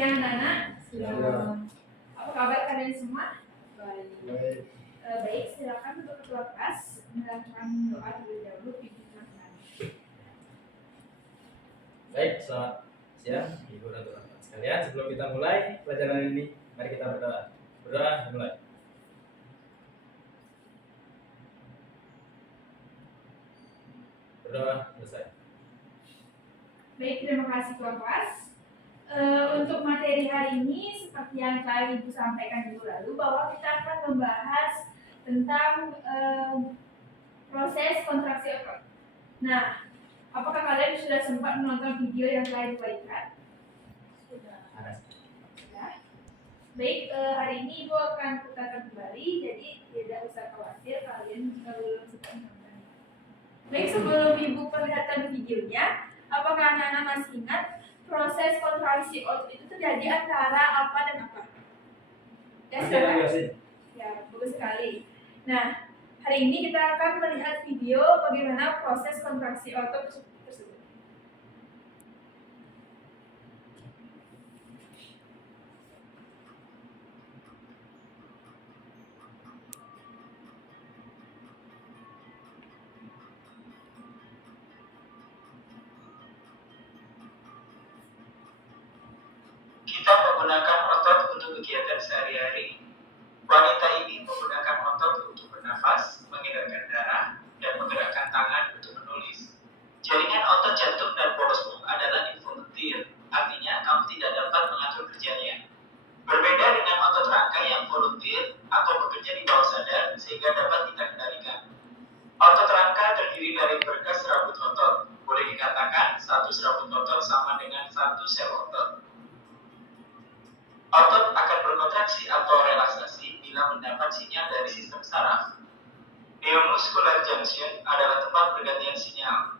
siang anak-anak. Siang. Apa kabar kalian semua? Baik. Baik, silakan untuk ketua kelas menerangkan doa terlebih dahulu pimpinan kami. Baik, selamat siang Ibu dan teman-teman sekalian. Sebelum kita mulai pelajaran ini, mari kita berdoa. Berdoa dimulai. Berdoa selesai. Baik, terima kasih ketua kelas. Untuk materi hari ini seperti yang tadi Ibu sampaikan minggu lalu bahwa kita akan membahas tentang proses kontraksi otot. Nah, apakah kalian sudah sempat menonton video yang telah dibagikan? Ada. Ya. Baik, hari ini Ibu akan putarkan kembali, jadi tidak usah khawatir kalian jika belum sempat menonton. Baik, sebelum Ibu perlihatkan videonya, apakah anak-anak masih ingat proses kontraksi otot itu terjadi antara apa dan apa? Ya, sekarang? Ya, bagus sekali. Nah, hari ini kita akan melihat video bagaimana proses kontraksi otot tersebut. Kita menggunakan otot untuk kegiatan sehari-hari. Wanita ini menggunakan otot untuk bernafas, mengedarkan darah, dan menggerakkan tangan untuk menulis. Jaringan otot jantung dan porosmu adalah involunteer, artinya kamu tidak dapat mengatur kerjanya. Berbeda dengan otot rangka yang volunteer atau bekerja di bawah sadar sehingga dapat kita kendalikan. Otot rangka terdiri dari berkas serabut otot. Boleh dikatakan satu serabut otot sama dengan satu sel otot. Otot akan berkontraksi atau relaksasi bila mendapat sinyal dari sistem saraf. Neuromuscular junction adalah tempat pergantian sinyal.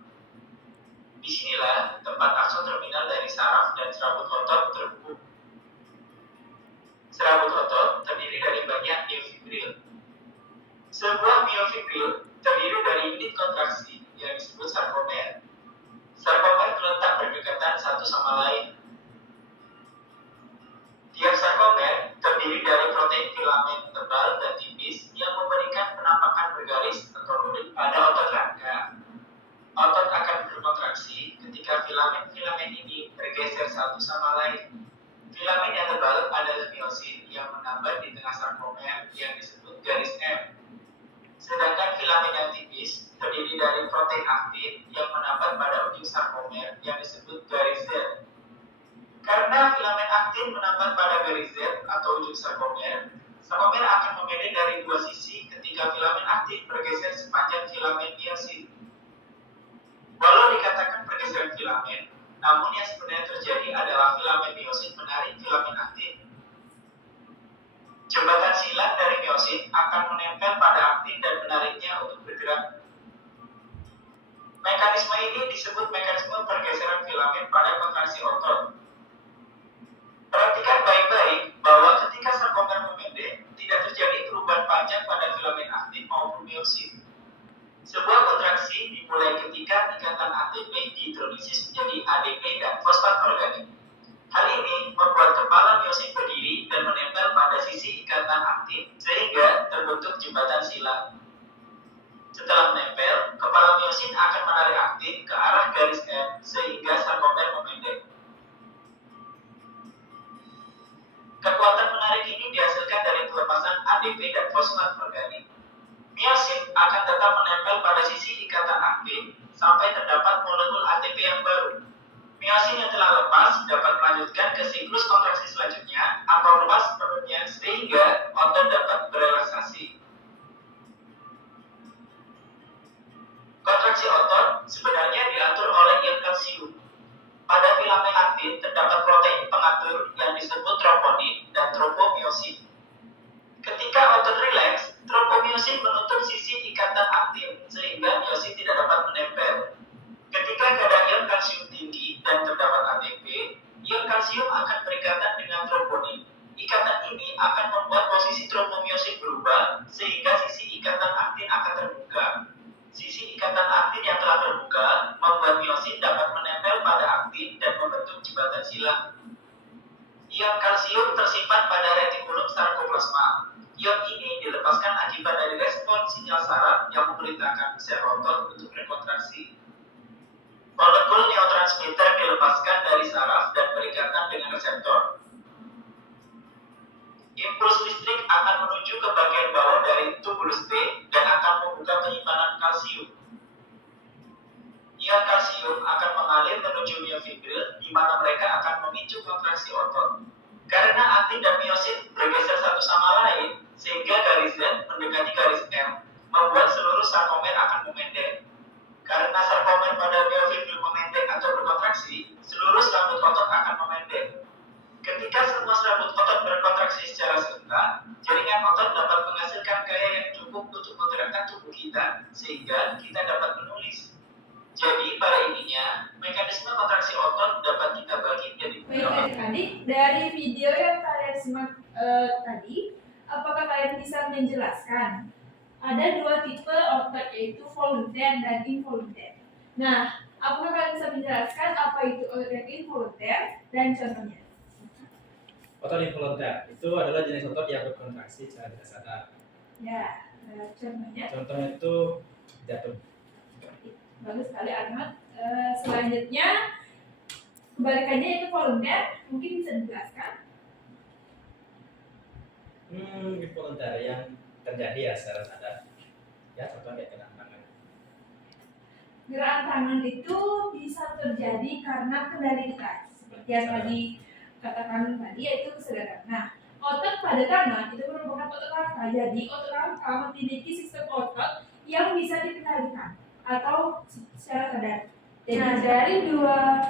Disinilah tempat akson terminal dari saraf dan serabut otot terhubung. Serabut otot terdiri dari banyak miofibril. Sebuah miofibril terdiri dari unit kontraksi yang disebut sarkomer. Sarkomer terletak berdekatan satu sama lain. Tiap sarkomer terdiri dari protein filamen tebal dan tipis yang memberikan penampakan bergaris atau lurik pada otot rangka. Otot akan berkontraksi ketika filamen-filamen ini bergeser satu sama lain. Filamen yang tebal adalah miosin yang menambat di tengah sarkomer yang disebut garis M. Sedangkan filamen yang tipis terdiri dari protein aktin yang menambat pada ujung sarkomer yang disebut garis Z. Karena filamen aktin menambat pada garis Z atau ujung sarkomer, sarkomer akan memendek dari dua sisi ketika filamen aktin bergeser sepanjang filamen miosin. Walau dikatakan pergeseran filamen, namun yang sebenarnya terjadi adalah filamen miosin menarik filamen aktin. Jembatan silang dari miosin akan menempel pada aktin dan menariknya untuk bergerak. Mekanisme ini disebut mekanisme pergeseran filamen pada kontraksi otot. Perhatikan baik-baik bahwa ketika sarkomer memendek, tidak terjadi perubahan panjang pada filamen aktin maupun miosin. Sebuah kontraksi dimulai ketika ikatan ATP dihidrolisis menjadi ADP dan fosfat organik. Hal ini membuat kepala miosin berdiri dan menempel pada sisi ikatan aktin, sehingga terbentuk jembatan silang. Setelah menempel, kepala miosin akan menarik aktin ke arah garis M sehingga sarkomer memendek. Kekuatan menarik ini dihasilkan dari pelepasan ADP dan fosfat organik. Miosin akan tetap menempel pada sisi ikatan aktin sampai terdapat molekul ATP yang baru. Miosin yang telah lepas dapat melanjutkan ke siklus kontraksi selanjutnya atau lepas sepenuhnya sehingga otot dapat berelaksasi. Kontraksi otot sebenarnya diatur oleh ion kalsium. Pada filamen aktin terdapat protein pengatur yang disebut troponin dan tropomiosin. Ketika otot rileks, tropomiosin menutup sisi ikatan aktin sehingga miosin tidak dapat menempel. Ketika kadar ion kalsium tinggi dan terdapat ATP, ion kalsium akan berikatan dengan troponin. Ikatan ini akan membuat posisi tropomiosin berubah sehingga sisi ikatan aktin akan terbuka. Sisi ikatan aktin yang telah terbuka membuat miosin dapat menempel pada aktin dan membentuk jembatan silang. mekanisme. Ion ini dilepaskan akibat dari respon sinyal saraf yang memerintahkan sel otot untuk berkontraksi. Molekul neurotransmitter dilepaskan dari saraf dan berikatan dengan reseptor. Impuls listrik akan menuju ke bagian bawah dari tubulus T dan akan membuka penyimpanan kalsium. Ion kalsium akan mengalir menuju miofibril, di mana mereka akan memicu kontraksi otot. Karena aktin dan miosit bergeser satu sama lain, sehingga garis Z mendekati garis M, membuat seluruh sarkomer akan memendek. Karena sarkomer pada miofibril memendek atau berkontraksi, seluruh serabut otot akan memendek. Ketika semua serabut otot berkontraksi secara serentak, jaringan otot dapat menghasilkan gaya yang cukup untuk menggerakkan tubuh kita, sehingga kita dapat menulis. Jadi pada intinya, mekanisme kontraksi otot dapat kita bagi menjadi Baik adik-adik, dari video yang kalian simak tadi, apakah kalian bisa menjelaskan? Ada dua tipe otot, yaitu volunteer dan involunteer. Nah, apakah kalian bisa menjelaskan apa itu otot yang involunteer dan contohnya? Otot involunteer itu adalah jenis otot yang berkontraksi secara tidak sadar. Ya, contohnya. Contohnya itu jatuh. Bagus sekali Ahmad. Selanjutnya kebalikannya itu volunteer, mungkin bisa dijelaskan? Involunteer yang terjadi ya secara sadar. Ya contohnya kayak gerakan tangan. Gerakan tangan itu bisa terjadi karena kendali kita, seperti yang tadi katakan tadi, yaitu kesadaran. Nah, otot pada tangan itu merupakan otot rangka. Jadi otot rangka memiliki sistem otot yang bisa dikendalikan atau secara sadar. Nah, dari dua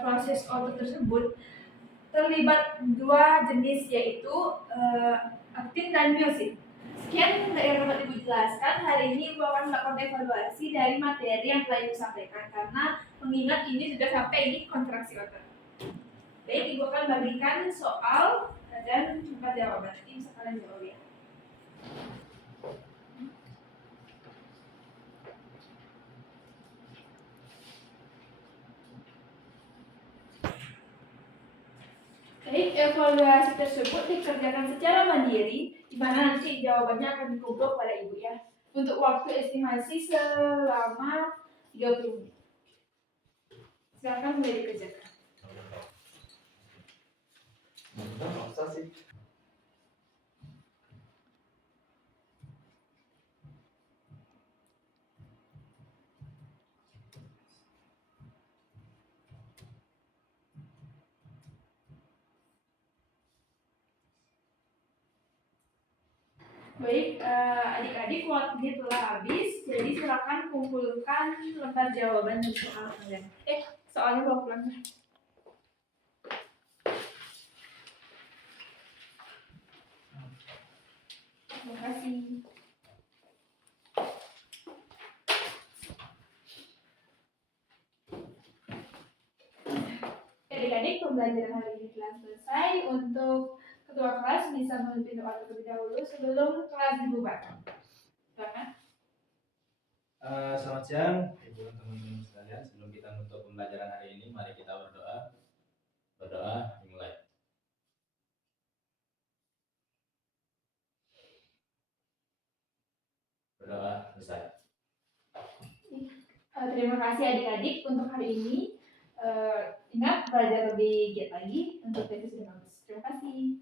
proses otot tersebut terlibat dua jenis, yaitu aktin dan miosit. Sekian yang dapat Ibu jelaskan. Hari ini Ibu akan melakukan evaluasi dari materi yang telah Ibu sampaikan, karena mengingat ini sudah sampai di kontraksi otot. Baik, Ibu akan bagikan soal dan tempat jawaban. Nanti bisa kalian jawab ya. Baik, evaluasi tersebut dikerjakan secara mandiri, di mana nanti jawabannya akan dikumpul pada Ibu ya. Untuk waktu estimasi selama 30 menit. Silakan mulai dikerjakan. Masa sih? Baik, adik-adik, waktunya telah habis, jadi silakan kumpulkan lembar jawaban dan soal kalian. Soalnya bawa pulang. Terima kasih. Adik-adik, pembelajaran hari ini telah selesai. Untuk ketua kelas bisa memimpin doa terlebih dahulu sebelum kelas dibubarkan. Silakan. Selamat siang, Ibu dan teman-teman sekalian. Sebelum kita menutup pembelajaran hari ini, mari kita berdoa. Berdoa dimulai. Berdoa selesai. Terima kasih adik-adik untuk hari ini. Ingat belajar lebih giat lagi untuk tes sudah bagus. Terima kasih.